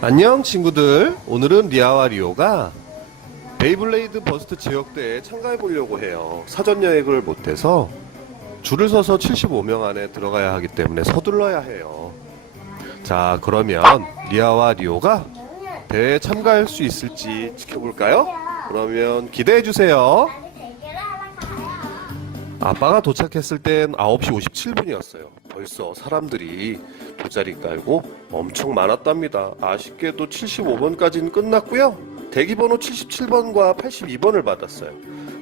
안녕 친구들. 오늘은 리아와 리오가 베이블레이드 버스트 지역대회에 참가해 보려고 해요. 사전 예약을 못해서 줄을 서서 75명 안에 들어가야 하기 때문에 서둘러야 해요. 자 그러면 리아와 리오가 대회에 참가할 수 있을지 지켜볼까요? 그러면 기대해 주세요 아빠가 도착했을 땐 9시 57분이었어요. 벌써 사람들이 돗자리 깔고 엄청 많았답니다. 아쉽게도 75번까지는 끝났고요. 대기번호 77번과 82번을 받았어요.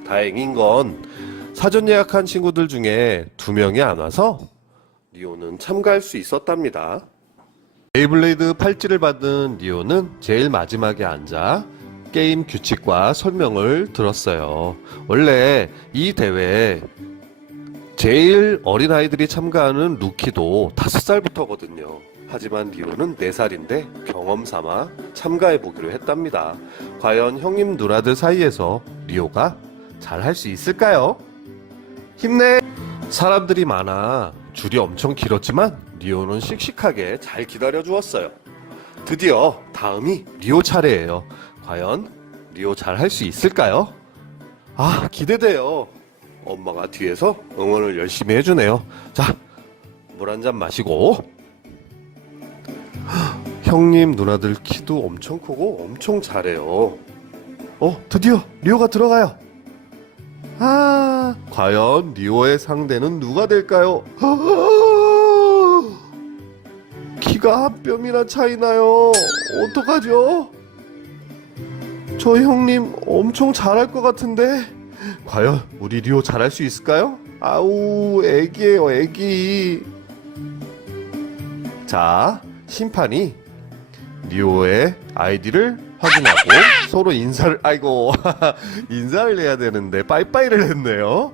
다행인 건 사전 예약한 친구들 중에 두 명이 안 와서 리오는 참가할 수 있었답니다. 베이블레이드 팔찌를 받은 리오는 제일 마지막에 앉아 게임 규칙과 설명을 들었어요. 원래 이 대회에 제일 어린 아이들이 참가하는 루키도 다섯 살부터거든요. 하지만 리오는 네 살인데 경험 삼아 참가해 보기로 했답니다. 과연 형님 누나들 사이에서 리오가 잘 할 수 있을까요? 힘내! 사람들이 많아 줄이 엄청 길었지만 리오는 씩씩하게 잘 기다려 주었어요. 드디어 다음이 리오 차례예요. 과연 리오 잘 할 수 있을까요? 아, 기대돼요. 엄마가 뒤에서 응원을 열심히 해주네요. 자, 물 한 잔 마시고. 형님, 누나들 키도 엄청 크고 엄청 잘해요. 어, 드디어 리오가 들어가요. 아, 과연 리오의 상대는 누가 될까요? 키가 한 뼘이나 차이 나요. 어떡하죠? 저 형님 엄청 잘할 것 같은데 과연 우리 리오 잘할 수 있을까요? 아우 애기예요 애기. 자 심판이 리오의 아이디를 확인하고 서로 인사를 아이고 인사를 해야 되는데 빠이빠이를 했네요.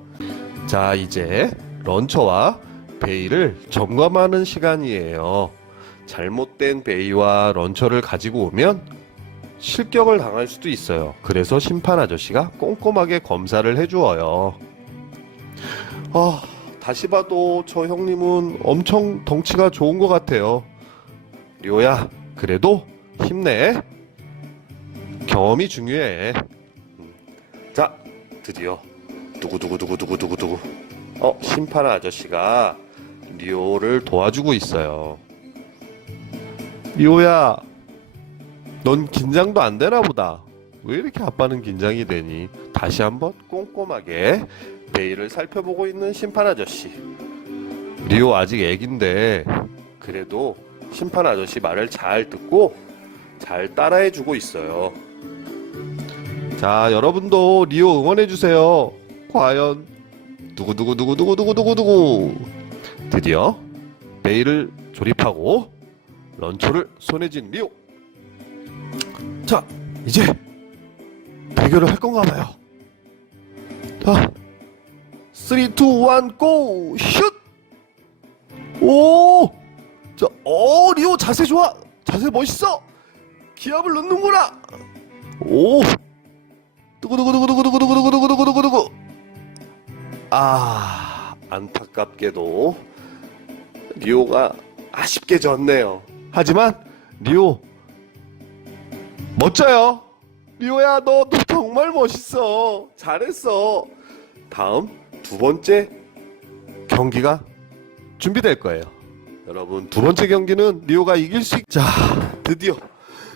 자 이제 런처와 베이를 점검하는 시간이에요. 잘못된 베이와 런처를 가지고 오면 실격을 당할 수도 있어요. 그래서 심판 아저씨가 꼼꼼하게 검사를 해주어요. 아, 다시 봐도 저 형님은 엄청 덩치가 좋은 것 같아요. 리오야, 그래도 힘내. 경험이 중요해. 음. 자, 드디어 두구두구두구두구두구두구. 어, 심판 아저씨가 리오를 도와주고 있어요. 리오야, 넌 긴장도 안 되나 보다. 왜 이렇게 아빠는 긴장이 되니? 다시 한번 꼼꼼하게 베일을 살펴보고 있는 심판 아저씨. 리오 아직 애긴데 그래도 심판 아저씨 말을 잘 듣고 잘 따라해주고 있어요. 자, 여러분도 리오 응원해주세요. 과연 누구누구누구누구누구누구누구 드디어 베일을 조립하고 런처를 손에 쥔 리오. 자, 이제 대결을 할 건가 봐요. 자, 3, 2, 1, 고! 슛! 오! 자, 어, 리오 자세 좋아! 자세 멋있어! 기압을 넣는구나! 오! 두구두구두구두구두구두구두구두구두구 아, 안타깝게도 리오가 아쉽게 졌네요. 하지만 리오 멋져요. 리오야, 너, 너 정말 멋있어. 잘했어. 다음 두 번째 경기가 준비될 거예요. 여러분, 두 번째 경기는 리오가 이길 수 있... 자, 드디어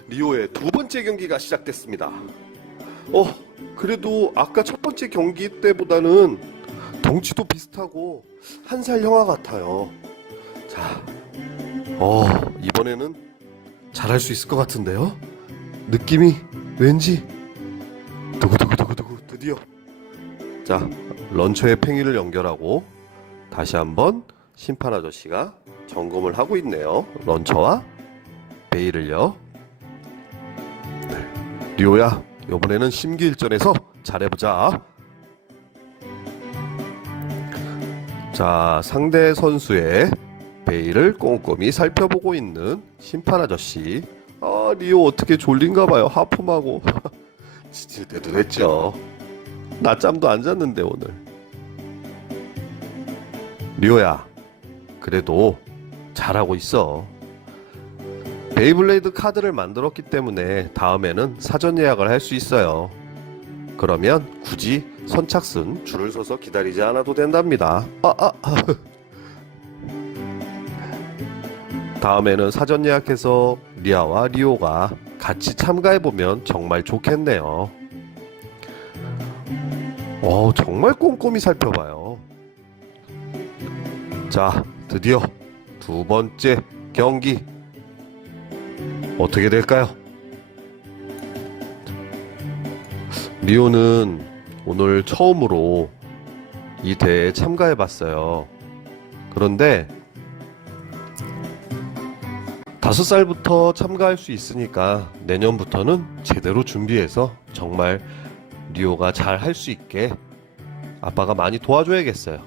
리오의 두 번째 경기가 시작됐습니다. 어, 그래도 아까 첫 번째 경기 때보다는 덩치도 비슷하고 한 살 형아 같아요. 자, 어, 이번에는 잘할 수 있을 것 같은데요? 느낌이 왠지 두구두구두구두구 드디어. 자 런처의 팽이를 연결하고 다시 한번 심판 아저씨가 점검을 하고 있네요. 런처와 베일을요. 네. 리오야 이번에는 심기일전에서 잘해보자. 자 상대 선수의 베일을 꼼꼼히 살펴보고 있는 심판 아저씨 아 리오 어떻게 졸린가 봐요 하품하고 지칠 때도 됐죠 낮잠도 안 잤는데 오늘 리오야, 그래도 잘하고 있어. 베이블레이드 카드를 만들었기 때문에 다음에는 사전 예약을 할 수 있어요. 그러면 굳이 선착순 줄을 서서 기다리지 않아도 된답니다. 아, 아, 아. 다음에는 사전 예약해서 리아와 리오가 같이 참가해보면 정말 좋겠네요. 어, 정말 꼼꼼히 살펴봐요. 자, 드디어 두 번째 경기. 어떻게 될까요? 리오는 오늘 처음으로 이 대회에 참가해 봤어요. 그런데 다섯 살부터 참가할 수 있으니까 내년부터는 제대로 준비해서 정말 리오가 잘 할 수 있게 아빠가 많이 도와줘야겠어요.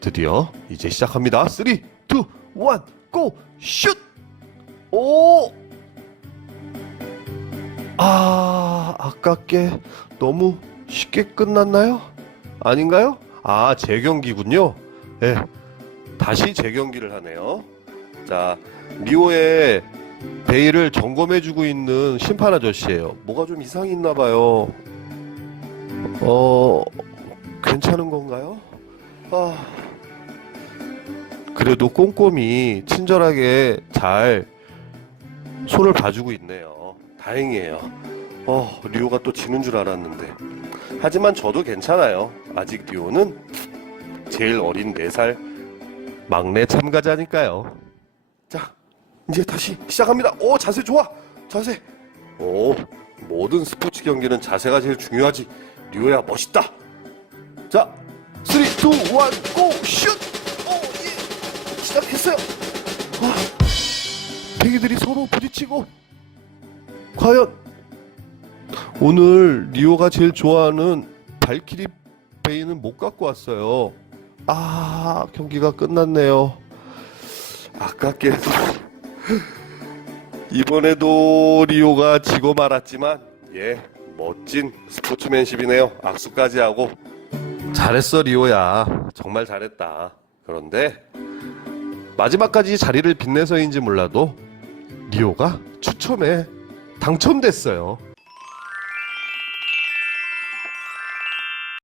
드디어 이제 시작합니다. 3, 2, 1, 고! 슛! 오! 아, 아깝게 너무 쉽게 끝났나요? 아닌가요? 아, 재경기군요. 예. 다시 재경기를 하네요. 자, 리오의 베일을 점검해주고 있는 심판 아저씨예요. 뭐가 좀 이상이 있나 봐요. 어, 괜찮은 건가요? 아, 그래도 꼼꼼히 친절하게 잘 손을 봐주고 있네요. 다행이에요. 어, 리오가 또 지는 줄 알았는데. 하지만 저도 괜찮아요. 아직 리오는 제일 어린 4살 막내 참가자니까요. 자, 이제 다시 시작합니다. 오, 자세 좋아. 자세. 오, 모든 스포츠 경기는 자세가 제일 중요하지. 리오야, 멋있다. 자, 3, 2, 1, 고! 슛! 오, 예. 시작했어요. 와, 패기들이 서로 부딪히고. 과연 오늘 리오가 제일 좋아하는 발키리 베이는 못 갖고 왔어요. 아, 경기가 끝났네요. 아깝게도 이번에도 리오가 지고 말았지만 예 멋진 스포츠맨십이네요. 악수까지 하고. 잘했어 리오야. 정말 잘했다. 그런데 마지막까지 자리를 빛내서인지 몰라도 리오가 추첨에 당첨됐어요